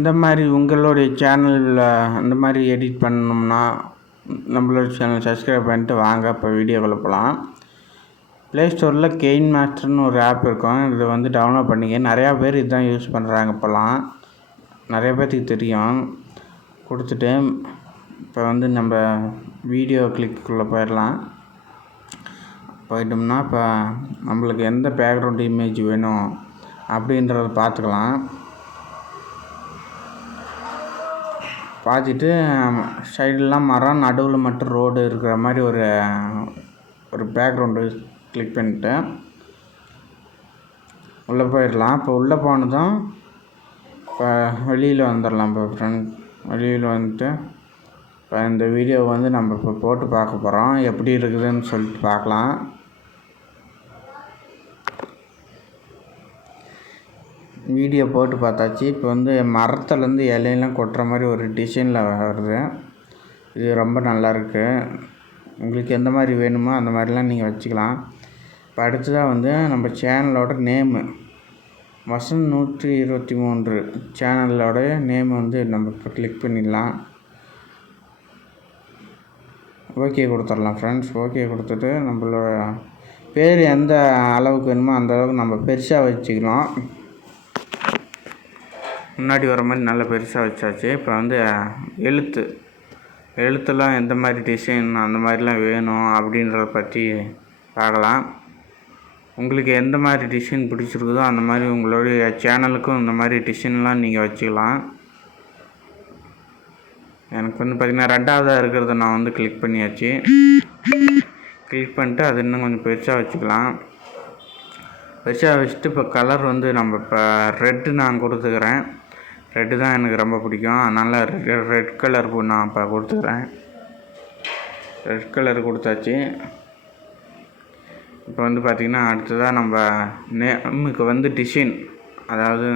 இந்த மாதிரி உங்களுடைய சேனலில் இந்த மாதிரி எடிட் பண்ணணும்னா நம்மளோட சேனல் சப்ஸ்கிரைப் பண்ணிட்டு வாங்க. இப்போ வீடியோக்குள்ளே போகலாம் ப்ளே ஸ்டோரில் கெயின் மாஸ்டர்னு ஒரு ஆப் இருக்கும். இதை வந்து டவுன்லோட் பண்ணிக்க. நிறையா பேர் இதுதான் யூஸ் பண்ணுறாங்க இப்போலாம். நிறைய பேர்த்துக்கு தெரியும். கொடுத்துட்டு இப்போ வந்து நம்ம வீடியோ கிளிக்குள்ளே போயிடலாம். போயிட்டோம்னா இப்போ நம்மளுக்கு எந்த பேக்ரவுண்ட் இமேஜ் வேணும் அப்படின்றத பார்த்துக்கலாம். பார்த்துட்டு சைடெலாம் மரம் நடுவில் மட்டும் ரோடு இருக்கிற மாதிரி ஒரு ஒரு பேக்ரவுண்டு கிளிக் பண்ணிட்டு உள்ளே போயிடலாம். இப்போ உள்ளே போனதும் இப்போ வெளியில் வந்துடலாம் இப்போ ஃப்ரெண்ட் வெளியில் வந்துட்டு இப்போ இந்த வீடியோ வந்து நம்ம இப்போ போட்டு பார்க்க போகிறோம் எப்படி இருக்குதுன்னு சொல்லிட்டு பார்க்கலாம். வீடியோ போட்டு பார்த்தாச்சு. இப்போ வந்து மரத்துலேருந்து இலையெல்லாம் கொட்டுற மாதிரி ஒரு டிசைனில் வருது. இது ரொம்ப நல்லாயிருக்கு. உங்களுக்கு எந்த மாதிரி வேணுமோ அந்த மாதிரிலாம் நீங்கள் வச்சுக்கலாம். இப்போ அடுத்ததாக வந்து நம்ம சேனலோட நேமு வசந்த் நூற்றி இருபத்தி மூன்று சேனலோட நேம் வந்து நம்ம இப்போ கிளிக் பண்ணிடலாம். ஓகே கொடுத்துடலாம் ஃப்ரெண்ட்ஸ் ஓகே கொடுத்துட்டு நம்மளோட பேர் எந்த அளவுக்கு வேணுமோ அந்த அளவுக்கு நம்ம பெருசாக வச்சுக்கலாம். முன்னாடி வர மாதிரி நல்லா பெருசாக வச்சாச்சு. இப்போ வந்து எழுத்து. எழுத்துலாம் எந்த மாதிரி டிசைன் அந்த மாதிரிலாம் வேணும் அப்படின்றத பற்றி பார்க்கலாம். உங்களுக்கு எந்த மாதிரி டிசைன் பிடிச்சிருக்குதோ அந்த மாதிரி உங்களுடைய சேனலுக்கும் இந்த மாதிரி டிசைன்லாம் நீங்கள் வச்சுக்கலாம். எனக்கு வந்து பார்த்திங்கன்னா ரெண்டாவதாக இருக்கிறத நான் வந்து கிளிக் பண்ணியாச்சு. கிளிக் பண்ணிட்டு அது இன்னும் கொஞ்சம் பெருசாக வச்சுக்கலாம். பெருசாக வச்சுட்டு இப்போ கலர் வந்து நம்ம இப்போ ரெட்டு நான் கொடுத்துக்கிறேன். ரெட்டு தான் எனக்கு ரொம்ப பிடிக்கும். அதனால் ரெட் கலர் நான் இப்போ கொடுத்துக்கிறேன் ரெட் கலர் கொடுத்தாச்சு. இப்போ வந்து பார்த்திங்கன்னா அடுத்ததாக நம்ம நேமுக்கு வந்து டிசைன் அதாவது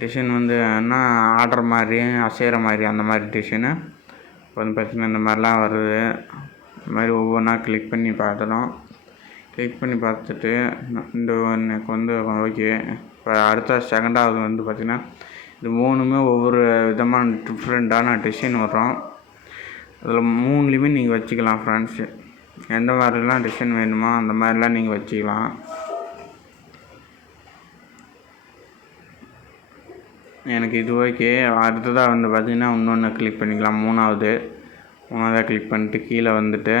டிசைன் வந்து என்ன ஆர்டர் மாதிரி அசைகிற மாதிரி அந்த மாதிரி டிசைனு இப்போ வந்து பார்த்திங்கன்னா இந்த மாதிரிலாம் வருது. இந்த மாதிரி ஒவ்வொன்றா கிளிக் பண்ணி பார்த்துடும் கிளிக் பண்ணி பார்த்துட்டு இந்த எனக்கு வந்து ஓகே. இப்போ அடுத்த செகண்டாவது வந்து பார்த்திங்கன்னா இது மூணுமே ஒவ்வொரு விதமான டிஃப்ரெண்ட்டான டிசைன் வரும். அதில் மூணுலேயுமே நீங்கள் வச்சுக்கலாம் ஃப்ரெண்ட்ஸு எந்த மாதிரிலாம் டிசைன் வேணுமோ அந்த மாதிரிலாம் நீங்கள் வச்சுக்கலாம். எனக்கு இது ஓகே அடுத்ததாக வந்து பார்த்திங்கன்னா இன்னொன்று கிளிக் பண்ணிக்கலாம். மூணாவது. மூணாவதாக கிளிக் பண்ணிட்டு கீழே வந்துட்டு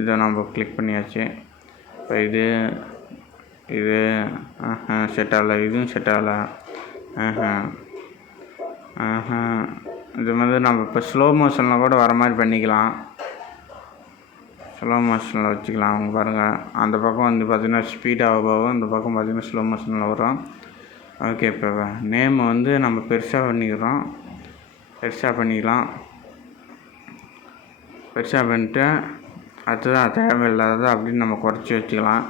இதை நம்ம கிளிக் பண்ணியாச்சு. இப்போ இது இது செட் ஆகலை. இதுவும் செட் ஆகலை. இது வந்து நம்ம இப்போ ஸ்லோ மோஷனில் கூட வர மாதிரி பண்ணிக்கலாம். ஸ்லோ மோஷனில் வச்சுக்கலாம். அவங்க பாருங்கள் அந்த பக்கம் வந்து பார்த்திங்கன்னா ஸ்பீடாக போகும் இந்த பக்கம் பார்த்திங்கன்னா ஸ்லோ மோஷனில் வரும். ஓகே இப்போ நேம் வந்து நம்ம பெருசாக பண்ணிக்கிறோம். பெருசாக பண்ணிக்கலாம். பெருசாக பண்ணிட்டு அடுத்ததான் தேவையில்லாதது அப்படின்னு நம்ம குறைச்சி வச்சுக்கலாம்.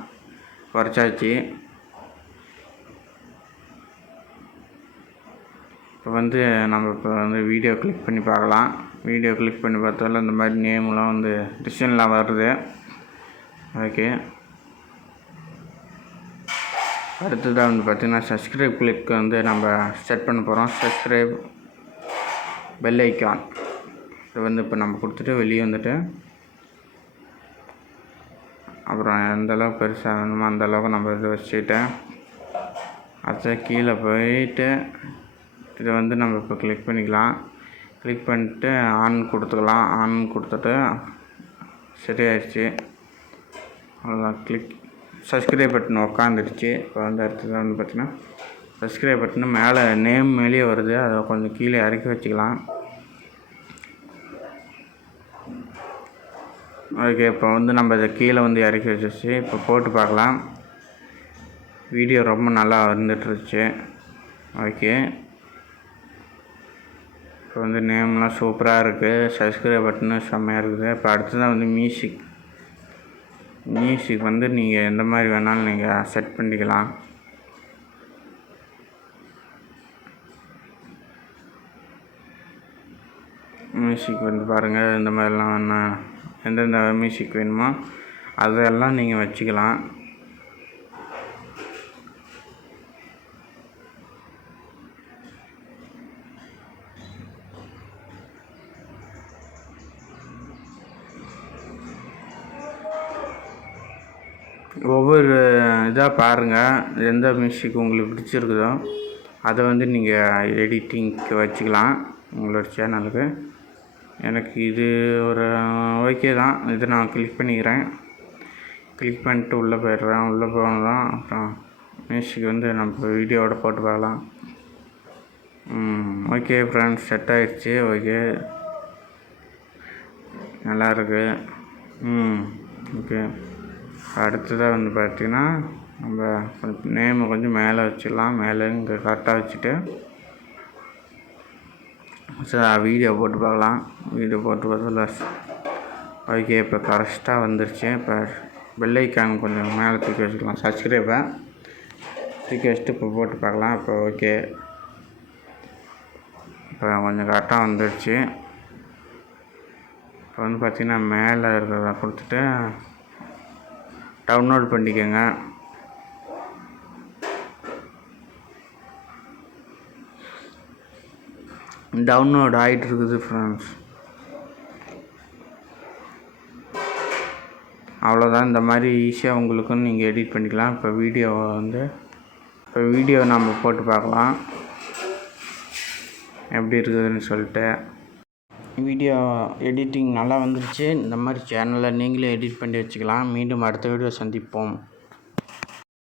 குறைச்சாச்சு. இப்போ வந்து நம்ம இப்போ வந்து வீடியோ கிளிக் பண்ணி பார்க்கலாம். வீடியோ கிளிக் பண்ணி பார்த்தாலும் இந்த மாதிரி நேம்லாம் வந்து டிசைன்லாம் வருது. ஓகே அடுத்ததாக வந்து பார்த்திங்கன்னா சப்ஸ்கிரைப் கிளிக் வந்து நம்ம செட் பண்ண போகிறோம் சப்ஸ்கிரைப் பெல் ஐக்கான் இது வந்து இப்போ நம்ம கொடுத்துட்டு வெளியே வந்துட்டு அப்புறம் எந்த அளவுக்கு பெருசாக வேணுமோ அந்த அளவுக்கு நம்ம இது வச்சுட்டு அடுத்த கீழே போயிட்டு இதை வந்து நம்ம இப்போ கிளிக் பண்ணிக்கலாம். கிளிக் பண்ணிட்டு ஆன் கொடுத்துக்கலாம். ஆன் கொடுத்துட்டு சரியாயிடுச்சு. அவ்வளோதான் கிளிக் சப்ஸ்கிரைப் பட்டன் உக்காந்துருச்சு இப்போ வந்து அடுத்தது வந்து பார்த்திங்கன்னா சப்ஸ்கிரைப் பட்டன் மேலே நேம் மேலேயே வருது. அதை கொஞ்சம் கீழே இறக்கி வச்சுக்கலாம். ஓகே இப்போ வந்து நம்ம இதை கீழே வந்து இறக்கி வச்சிருச்சு. இப்போ போட்டு பார்க்கலாம். வீடியோ ரொம்ப நல்லா வந்துட்டுருச்சு ஓகே. இப்போ வந்து நேம்லாம் சூப்பராக இருக்குது சப்ஸ்கிரைப் பட்டனு செம்மையாக இருக்குது. இப்போ அடுத்ததான் வந்து மியூசிக் மியூசிக் வந்து நீங்கள் எந்த மாதிரி வேணாலும் நீங்கள் செட் பண்ணிக்கலாம். மியூசிக் வந்து பாருங்கள் இந்த மாதிரிலாம் வேணால் எந்தெந்த மியூசிக் வேணுமோ அதெல்லாம் நீங்கள் வச்சுக்கலாம். ஒவ்வொரு இதாக பாருங்கள் எந்த மியூசிக் உங்களுக்கு பிடிச்சிருக்குதோ அதை வந்து நீங்கள் எடிட்டிங்க்கு வச்சுக்கலாம். உங்களோட சேனலுக்கு எனக்கு இது ஒரு ஓகே தான். இதை நான் கிளிக் பண்ணிக்கிறேன். கிளிக் பண்ணிட்டு உள்ளே போயிடுறேன். உள்ளே போனதான் அப்புறம் மியூசிக் வந்து நம்ம வீடியோவோட போட்டு பார்க்கலாம். ஓகே ஃப்ரெண்ட்ஸ் செட் ஆகிடுச்சி ஓகே நல்லாயிருக்கு ம் ஓகே அடுத்ததாக வந்து பார்த்திங்கன்னா நம்ம நேமை கொஞ்சம் மேலே வச்சிடலாம். மேலே இங்கே கரெக்டாக வச்சுட்டு சார் வீடியோ போட்டு பார்க்கலாம். வீடியோ போட்டு பார்த்ததில்ல ஓகே இப்போ கரெக்டாக வந்துருச்சு. இப்போ பெல் கொஞ்சம் மேலே தூக்கி வச்சுக்கலாம். சப்ஸ்கிரைபை தூக்கி வச்சுட்டு இப்போ போட்டு பார்க்கலாம். இப்போ ஓகே இப்போ கொஞ்சம் கரெக்டாக வந்துருச்சு. இப்போ வந்து பார்த்திங்கன்னா மேலே இருக்கிறத கொடுத்துட்டு டவுன்லோட் பண்ணிக்கோங்க. டவுன்லோட் ஆகிட்டு இருக்குது ஃப்ரெண்ட்ஸ் அவ்வளோதான் இந்த மாதிரி ஈஸியாக உங்களுக்கும் நீங்கள் எடிட் பண்ணிக்கலாம். இப்போ வீடியோவை வந்து இப்போ வீடியோ நம்ம போட்டு பார்க்கலாம். எப்படி இருக்குதுன்னு சொல்லிட்டு. வீடியோ எடிட்டிங் நல்லா வந்துருச்சு. இந்த மாதிரி சேனலை நீங்களே எடிட் பண்ணி வச்சுக்கலாம். மீண்டும் அடுத்த வீடியோ சந்திப்போம்.